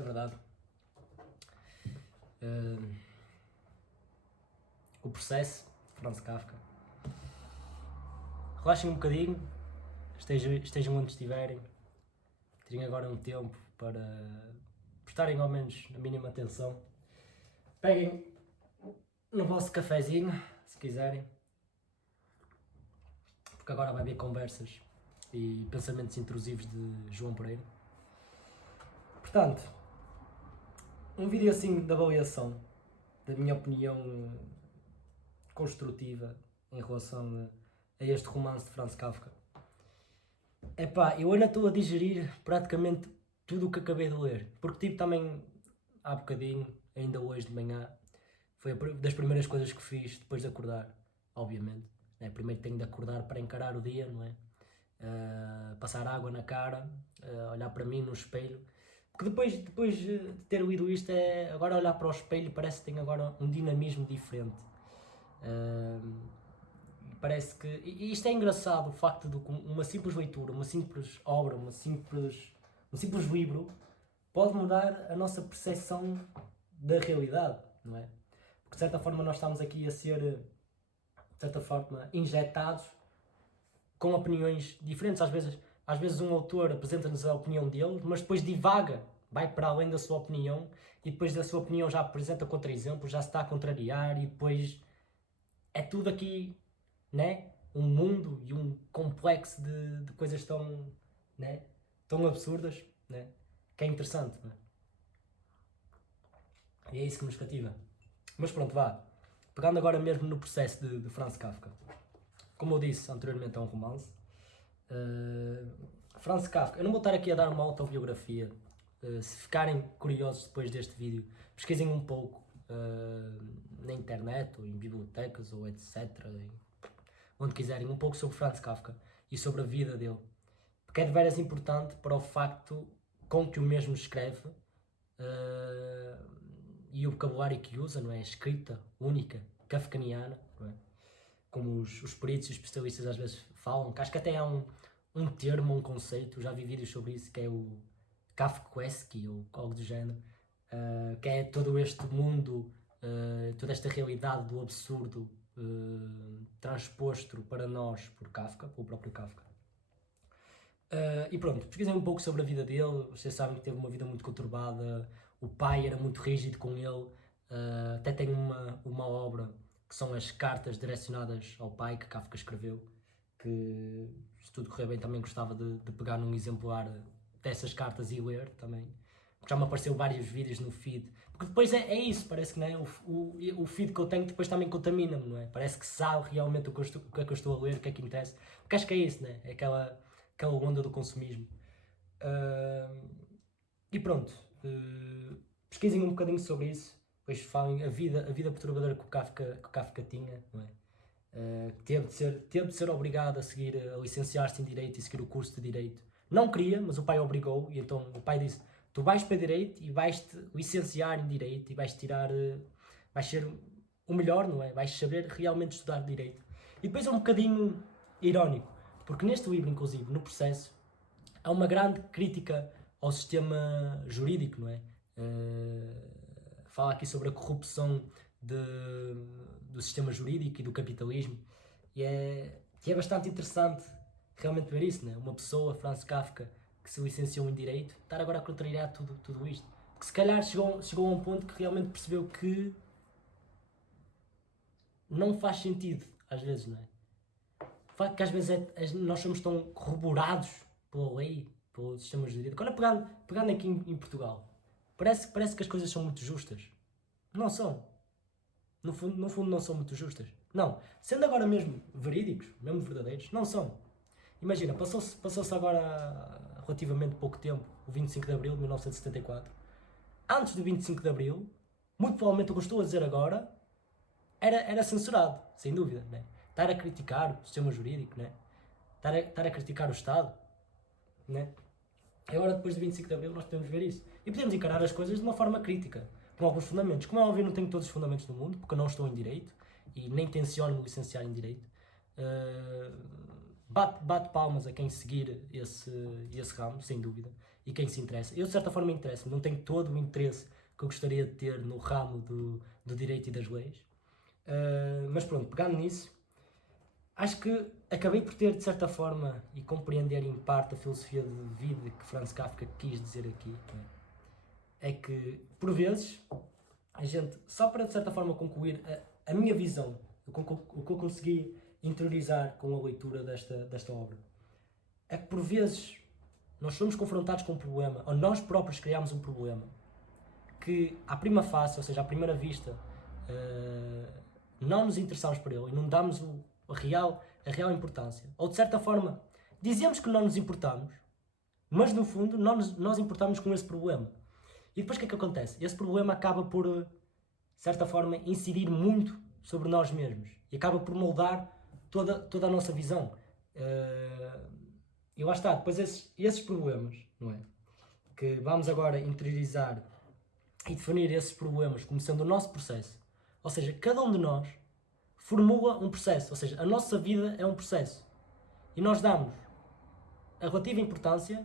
é verdade. O processo, Franz Kafka. Relaxem um bocadinho, estejam onde estiverem, tirem agora um tempo para prestarem ao menos a mínima atenção. Peguem no vosso cafezinho, se quiserem, porque agora vai haver conversas e pensamentos intrusivos de João Pereira. Portanto, um vídeo assim de avaliação da minha opinião construtiva em relação a este romance de Franz Kafka. Epá, eu ainda estou a digerir praticamente tudo o que acabei de ler, porque tipo também há bocadinho, ainda hoje de manhã, foi das primeiras coisas que fiz depois de acordar, obviamente. Né? Primeiro tenho de acordar para encarar o dia, não é? Passar água na cara, olhar para mim no espelho. Porque depois de ter lido isto, agora olhar para o espelho parece que tem agora um dinamismo diferente. Parece que... E isto é engraçado, o facto de uma simples leitura, uma simples obra, um simples livro pode mudar a nossa percepção da realidade, não é? Porque de certa forma nós estamos aqui a ser, de certa forma, injetados com opiniões diferentes. Às vezes um autor apresenta-nos a opinião dele, mas depois divaga, vai para além da sua opinião e depois da sua opinião já apresenta contra-exemplos, já se está a contrariar e depois é tudo aqui, né? Um mundo e um complexo de coisas tão, né? Tão absurdas, né? Que é interessante, né? E é isso que nos cativa. Mas pronto, vá. Pegando agora mesmo no processo de Franz Kafka. Como eu disse anteriormente, é um romance. Franz Kafka, eu não vou estar aqui a dar uma autobiografia. Se ficarem curiosos depois deste vídeo, pesquisem um pouco na internet, ou em bibliotecas, ou etc. Onde quiserem, um pouco sobre Franz Kafka e sobre a vida dele. Porque é de veras importante para o facto com que o mesmo escreve e o vocabulário que usa, não é? A escrita única, kafkaniana, não é? Como os peritos e os especialistas às vezes falam, que acho que até há um termo, um conceito, já vi vídeos sobre isso, que é o Kafkaesque, ou algo do género, que é todo este mundo, toda esta realidade do absurdo transposto para nós por Kafka, pelo próprio Kafka. E pronto, pesquisem um pouco sobre a vida dele. Vocês sabem que teve uma vida muito conturbada, o pai era muito rígido com ele, até tem uma obra que são as cartas direcionadas ao pai que Kafka escreveu, que se tudo correr bem também gostava de pegar num exemplar dessas cartas e ler também, porque já me apareceu vários vídeos no feed, porque depois é isso, parece que não é? O feed que eu tenho depois também contamina-me, não é? Parece que sabe realmente o que é que eu estou a ler, o que é que interessa, porque acho que é isso, não é? É aquela onda do consumismo. E pronto, pesquisem um bocadinho sobre isso, depois falem a vida perturbadora que o Kafka tinha, não é? Teve de ser obrigado a seguir, a licenciar-se em Direito e seguir o curso de Direito. Não queria, mas o pai obrigou, e então o pai disse: tu vais para Direito e vais-te licenciar em Direito e vais tirar, vais ser o melhor, não é? Vais saber realmente estudar Direito. E depois é um bocadinho irónico, porque neste livro, inclusive, no processo, há uma grande crítica ao sistema jurídico, não é? Fala aqui sobre a corrupção do sistema jurídico e do capitalismo, e é bastante interessante realmente ver isso, né? Uma pessoa, Franz Kafka, que se licenciou em Direito, estar agora a contrariar tudo isto, porque se calhar chegou a um ponto que realmente percebeu que não faz sentido, às vezes, não é? Que às vezes nós somos tão corroborados pela lei, pelo sistema jurídico. Agora pegando aqui em Portugal, parece que as coisas são muito justas. Não são. No fundo não são muito justas. Não. Sendo agora mesmo verídicos, mesmo verdadeiros, não são. Imagina, passou-se agora relativamente pouco tempo, o 25 de Abril de 1974. Antes do 25 de Abril, muito provavelmente o que eu estou a dizer agora era censurado, sem dúvida, né? Estar a criticar o sistema jurídico, né? Estar a criticar o Estado, né? E agora, depois do 25 de Abril, nós podemos ver isso. E podemos encarar as coisas de uma forma crítica, com alguns fundamentos. Como é óbvio, eu não tenho todos os fundamentos do mundo, porque eu não estou em Direito, e nem tenciono me licenciar em Direito. bate palmas a quem seguir esse ramo, sem dúvida, e quem se interessa. Eu, de certa forma, interesso-me, não tenho todo o interesse que eu gostaria de ter no ramo do direito e das leis. Mas pronto, pegando nisso, acho que acabei por ter, de certa forma, e compreender em parte a filosofia de vida que Franz Kafka quis dizer aqui. É que, por vezes, a gente, só para, de certa forma, concluir a minha visão, o que eu consegui interiorizar com a leitura desta obra, é que, por vezes, nós somos confrontados com um problema, ou nós próprios criamos um problema, que, à prima face, ou seja, à primeira vista, não nos interessamos por ele e não damos a real importância. Ou, de certa forma, dizemos que não nos importamos, mas, no fundo, nós importamos com esse problema. E depois o que é que acontece? Esse problema acaba por, de certa forma, incidir muito sobre nós mesmos e acaba por moldar toda a nossa visão. E lá está, depois esses problemas, não é? Que vamos agora interiorizar e definir esses problemas como sendo o nosso processo. Ou seja, cada um de nós formula um processo, ou seja, a nossa vida é um processo. E nós damos a relativa importância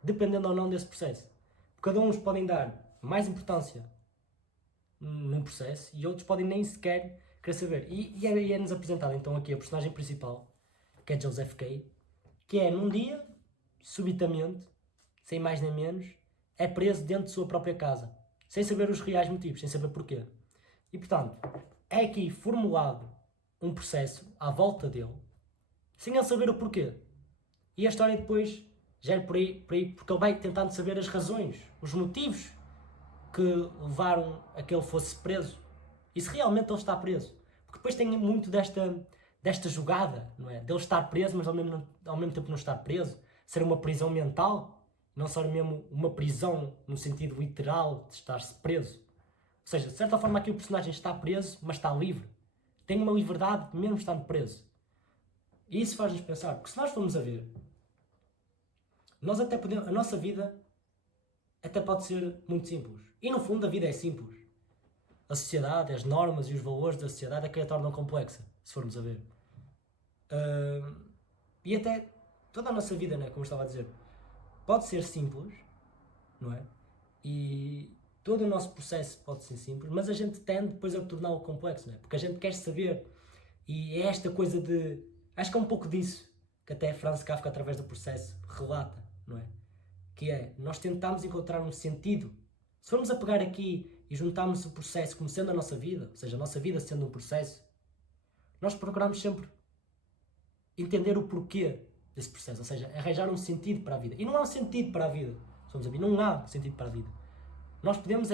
dependendo ou não desse processo. Cada uns podem dar mais importância num processo e outros podem nem sequer querer saber. E é-nos apresentado então aqui a personagem principal, que é Joseph K., que é num dia, subitamente, sem mais nem menos, é preso dentro de sua própria casa, sem saber os reais motivos, sem saber porquê. E portanto, é aqui formulado um processo à volta dele, sem ele saber o porquê. E a história depois já é por aí, porque ele vai tentando saber as razões, os motivos que levaram a que ele fosse preso. E se realmente ele está preso. Porque depois tem muito desta jogada, não é? Dele estar preso, mas ao mesmo tempo não estar preso. Ser uma prisão mental, não ser mesmo uma prisão no sentido literal de estar-se preso. Ou seja, de certa forma aqui o personagem está preso, mas está livre. Tem uma liberdade mesmo estando preso. E isso faz-nos pensar, porque se nós formos a ver, nós até podemos, a nossa vida até pode ser muito simples. E no fundo a vida é simples. A sociedade, as normas e os valores da sociedade é que a tornam complexa, se formos a ver. E até toda a nossa vida, né, como eu estava a dizer, pode ser simples, não é? E todo o nosso processo pode ser simples, mas a gente tende depois a torná-lo complexo, não é? Porque a gente quer saber. E é esta coisa de... Acho que é um pouco disso que até Franz Kafka, através do processo, relata, não é? Que é, nós tentamos encontrar um sentido. Se formos a pegar aqui e juntarmos o processo como sendo a nossa vida, ou seja, a nossa vida sendo um processo, nós procuramos sempre entender o porquê desse processo, ou seja, arranjar um sentido para a vida. E não há um sentido para a vida, se formos a ver, não há um sentido para a vida. Nós podemos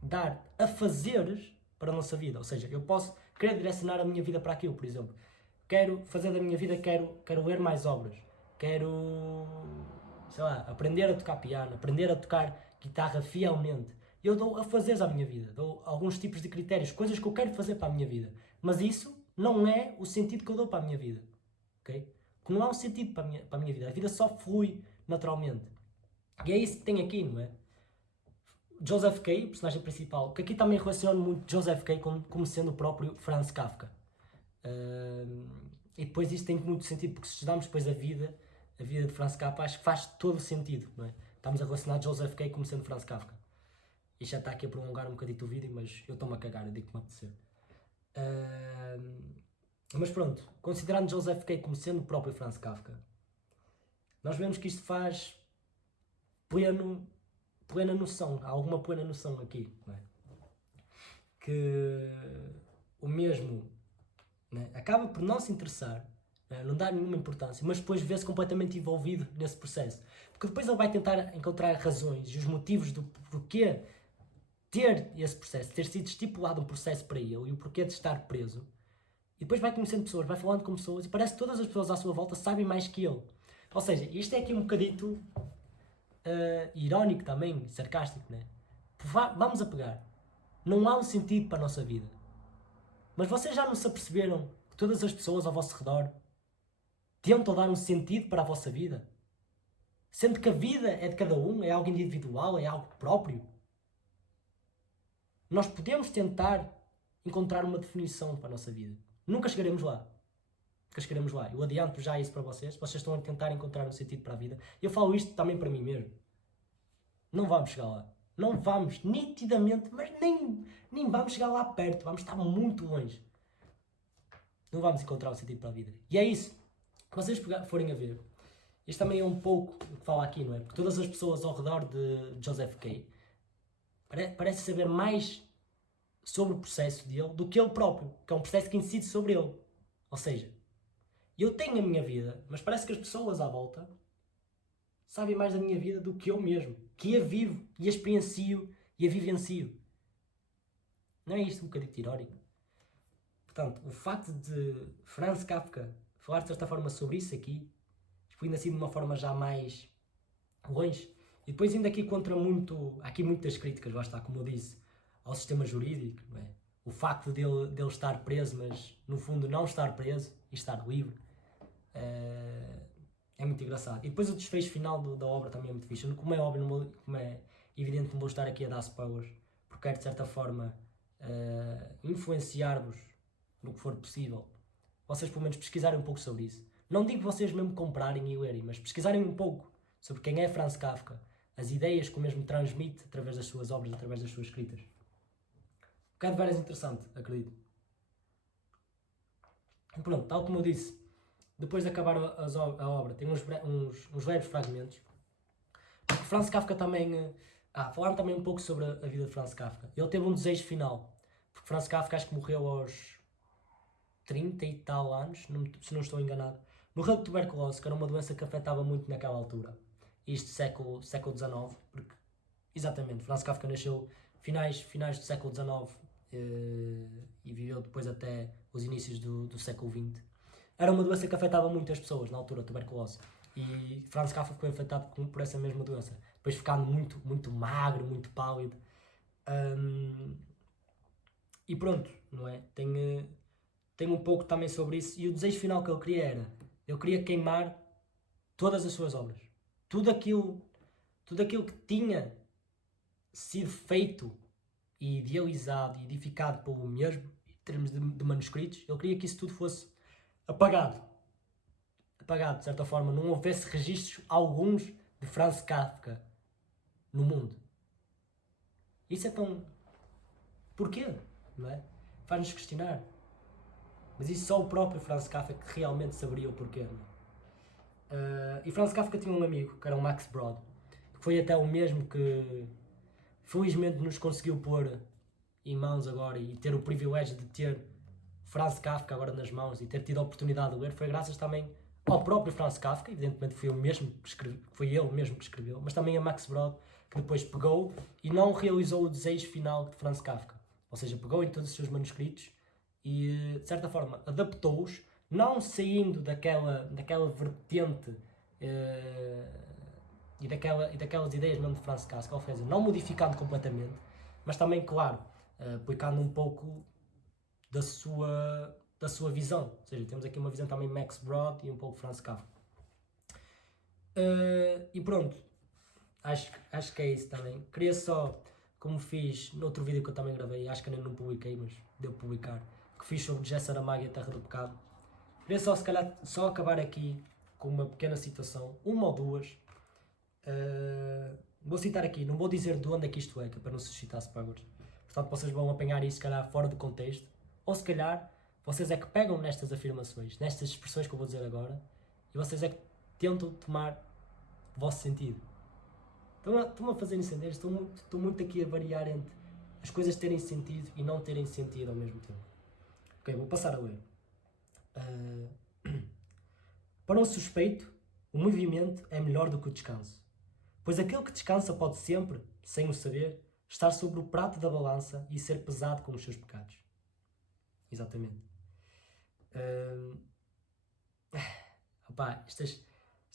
dar afazeres para a nossa vida, ou seja, eu posso querer direcionar a minha vida para aquilo, por exemplo. Quero fazer da minha vida, quero ler mais obras, quero, sei lá, aprender a tocar piano, aprender a tocar guitarra fielmente. Eu dou afazeres à minha vida, dou alguns tipos de critérios, coisas que eu quero fazer para a minha vida. Mas isso não é o sentido que eu dou para a minha vida, ok? Porque não há um sentido para a minha vida, a vida só flui naturalmente. E é isso que tem aqui, não é? Joseph K., o personagem principal, que aqui também relaciona muito Joseph K. como sendo o próprio Franz Kafka. E depois isto tem muito sentido, porque se estudarmos depois a vida de Franz Kafka, acho que faz todo sentido, não é? Estamos a relacionar Joseph K. como sendo Franz Kafka. Isto já está aqui a prolongar um bocadito o vídeo, mas eu estou-me a cagar, eu digo-me a apetecer. Mas pronto, considerando Joseph K. como sendo o próprio Franz Kafka, nós vemos que isto faz plena noção, há alguma plena noção aqui, não é? Que o mesmo, né, acaba por não se interessar, né, não dar nenhuma importância, mas depois vê-se completamente envolvido nesse processo. Porque depois ele vai tentar encontrar razões e os motivos do porquê ter esse processo, ter sido estipulado um processo para ele e o porquê de estar preso. E depois vai conhecendo pessoas, vai falando com pessoas e parece que todas as pessoas à sua volta sabem mais que ele. Ou seja, isto é aqui um bocadito irónico também, sarcástico, né? Vamos a pegar. Não há um sentido para a nossa vida. Mas vocês já não se aperceberam que todas as pessoas ao vosso redor tentam dar um sentido para a vossa vida? Sendo que a vida é de cada um, é algo individual, é algo próprio. Nós podemos tentar encontrar uma definição para a nossa vida. Nunca chegaremos lá. que chegaremos lá. Eu adianto já isso para vocês. Vocês estão a tentar encontrar um sentido para a vida. Eu falo isto também para mim mesmo. Não vamos chegar lá. Não vamos, nitidamente, mas nem vamos chegar lá perto. Vamos estar muito longe. Não vamos encontrar um sentido para a vida. E é isso. Se vocês forem a ver, isto também é um pouco o que fala aqui, não é? Porque todas as pessoas ao redor de Joseph K. parecem saber mais sobre o processo dele do que ele próprio, que é um processo que incide sobre ele. Ou seja, eu tenho a minha vida, mas parece que as pessoas à volta sabem mais da minha vida do que eu mesmo, que a vivo, e a experiencio, e a vivencio. Não é isto um bocadinho irónico? Portanto, o facto de Franz Kafka falar de certa forma sobre isso aqui, explindo assim de uma forma já mais longe, e depois indo aqui contra muito, há aqui muitas críticas, lá está, como eu disse, ao sistema jurídico, não é? O facto dele estar preso, mas no fundo não estar preso e estar livre, é muito engraçado. E depois o desfecho final da obra também é muito fixe. Como é óbvio, como é evidente, não vou estar aqui a dar spoilers, porque quero de certa forma influenciar-vos no que for possível. Vocês pelo menos pesquisarem um pouco sobre isso. Não digo vocês mesmo comprarem e lerem, mas pesquisarem um pouco sobre quem é Franz Kafka, as ideias que o mesmo transmite através das suas obras, através das suas escritas. Um bocado de veras interessante, acredito. E pronto, tal como eu disse, depois de acabar a obra, tem uns leves fragmentos. Porque Franz Kafka também... falando também um pouco sobre a vida de Franz Kafka. Ele teve um desejo final. Porque Franz Kafka acho que morreu aos 30 e tal anos, se não estou enganado. Morreu de tuberculose, que era uma doença que afetava muito naquela altura. Isto século XIX, porque, exatamente, Franz Kafka nasceu finais do século XIX e viveu depois até os inícios do século XX. Era uma doença que afetava muitas pessoas, na altura, a tuberculose. E Franz Kafka foi afetado por essa mesma doença. Depois ficando muito magro, muito pálido. E pronto, não é? Tem um pouco também sobre isso. E o desejo final que ele queria era: eu queria queimar todas as suas obras. Tudo aquilo que tinha sido feito e idealizado e edificado pelo mesmo, em termos de manuscritos, ele queria que isso tudo fosse apagado, de certa forma, não houvesse registros alguns de Franz Kafka no mundo. Isso é tão... Porquê? Não é? Faz-nos questionar. Mas isso só o próprio Franz Kafka que realmente saberia o porquê. Não é? E Franz Kafka tinha um amigo, que era o Max Brod, que foi até o mesmo que felizmente nos conseguiu pôr em mãos agora e ter o privilégio de ter Franz Kafka agora nas mãos e ter tido a oportunidade de ler, foi graças também ao próprio Franz Kafka, evidentemente foi ele mesmo que escreveu, mas também a Max Brod, que depois pegou e não realizou o desejo final de Franz Kafka. Ou seja, pegou em todos os seus manuscritos e, de certa forma, adaptou-os, não saindo daquela vertente e daquelas ideias mesmo de Franz Kafka, ou seja, não modificando completamente, mas também, claro, aplicando um pouco da sua visão. Ou seja, temos aqui uma visão também Max Brod e um pouco Franz Kafka. E pronto, acho que é isso também. Queria só, como fiz no outro vídeo que eu também gravei, acho que ainda não publiquei, mas devo publicar, que fiz sobre José Saramago e a Terra do Pecado. Queria só, se calhar, só acabar aqui com uma pequena citação, uma ou duas. Vou citar aqui, não vou dizer de onde é que isto é, que é para não suscitar spoilers. Portanto, vocês vão apanhar isso, se calhar, fora de contexto. Ou se calhar, vocês é que pegam nestas afirmações, nestas expressões que eu vou dizer agora, e vocês é que tentam tomar o vosso sentido. Estão a fazer entender? Estou muito aqui a variar entre as coisas terem sentido e não terem sentido ao mesmo tempo. Ok, vou passar a ler. Para um suspeito, o movimento é melhor do que o descanso, pois aquele que descansa pode sempre, sem o saber, estar sobre o prato da balança e ser pesado com os seus pecados. Exatamente. Estas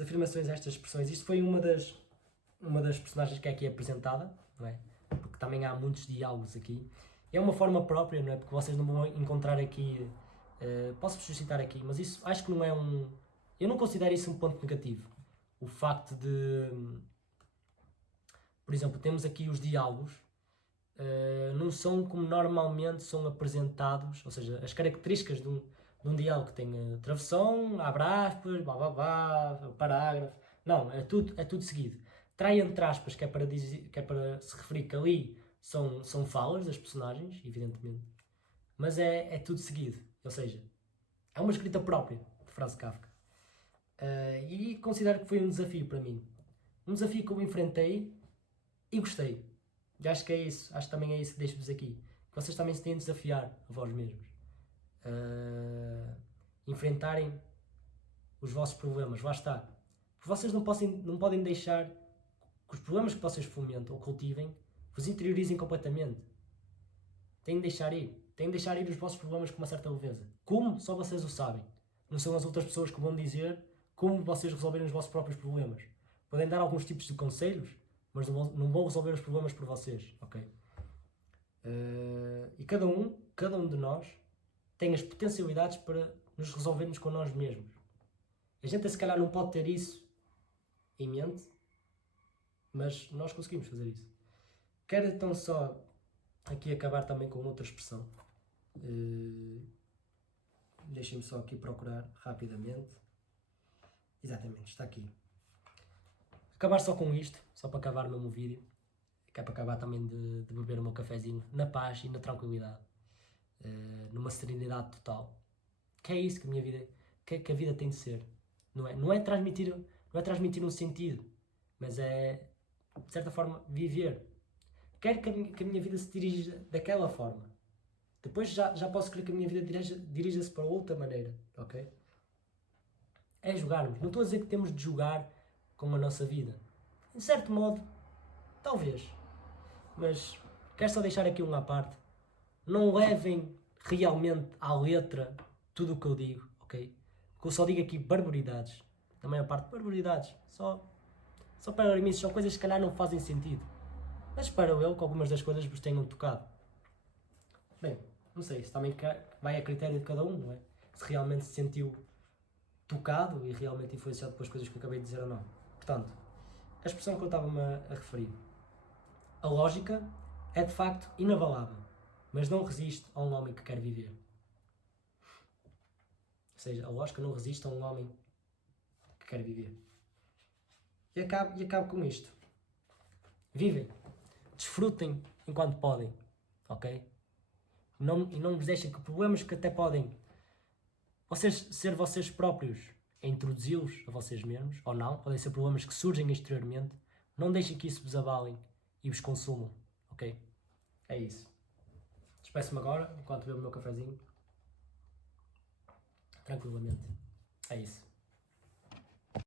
afirmações, estas expressões, isto foi uma das personagens que é aqui apresentada, não é? Porque também há muitos diálogos aqui. É uma forma própria, não é? Porque vocês não vão encontrar aqui... posso-vos suscitar aqui, mas isso acho que não é um... Eu não considero isso um ponto negativo. O facto de... Por exemplo, temos aqui os diálogos, não são como normalmente são apresentados, ou seja, as características de de um diálogo que tem travessão, abre aspas, blá blá blá, parágrafo. Não, é tudo seguido. Trai entre aspas, que é para, que é para se referir que ali são falas das personagens, evidentemente. Mas é tudo seguido. Ou seja, é uma escrita própria de Franz Kafka. E considero que foi um desafio para mim. Um desafio que eu enfrentei e gostei. E acho que é isso. Acho que também é isso que deixo-vos aqui. Que vocês também se têm de desafiar a vós mesmos. Enfrentarem os vossos problemas. Lá está. Porque vocês não podem deixar que os problemas que vocês fomentam ou cultivem vos interiorizem completamente. Têm de deixar ir. Têm de deixar ir os vossos problemas com uma certa leveza. Como? Só vocês o sabem. Não são as outras pessoas que vão dizer como vocês resolverem os vossos próprios problemas. Podem dar alguns tipos de conselhos, mas não vão resolver os problemas por vocês, ok? E cada um de nós tem as potencialidades para nos resolvermos com nós mesmos. A gente se calhar não pode ter isso em mente, mas nós conseguimos fazer isso. Quero então só aqui acabar também com outra expressão. Deixem-me só aqui procurar rapidamente. Exatamente, está aqui. Acabar só com isto, só para acabar mesmo o vídeo, que é para acabar também de beber o meu cafezinho na paz e na tranquilidade, numa serenidade total. Que é isso que a minha vida, que a vida tem de ser. Não é transmitir um sentido, mas é, de certa forma, viver. Quero que a minha vida se dirija daquela forma. Depois já posso querer que a minha vida dirija-se para outra maneira, ok? É jogarmos. Não estou a dizer que temos de jogar com a nossa vida. Em certo modo, talvez. Mas quero só deixar aqui um à parte. Não levem realmente à letra tudo o que eu digo, ok? Porque eu só digo aqui barbaridades. A maior parte barbaridades. Só para mim são coisas que se calhar não fazem sentido. Mas espero eu que algumas das coisas vos tenham tocado. Bem, não sei, isso também vai a critério de cada um, não é? Se realmente se sentiu tocado e realmente influenciado pelas coisas que eu acabei de dizer ou não. Portanto, a expressão que eu estava-me a referir. A lógica é de facto inabalável, mas não resiste a um homem que quer viver. Ou seja, a lógica não resiste a um homem que quer viver. E acabo com isto. Vivem. Desfrutem enquanto podem. Ok? E não vos deixem que problemas que até podem ser vocês próprios a introduzi-los a vocês mesmos, ou não, podem ser problemas que surgem exteriormente, não deixem que isso vos abalem e vos consumam, ok? É isso. Despeço-me agora, enquanto bebo o meu cafezinho, tranquilamente. É isso.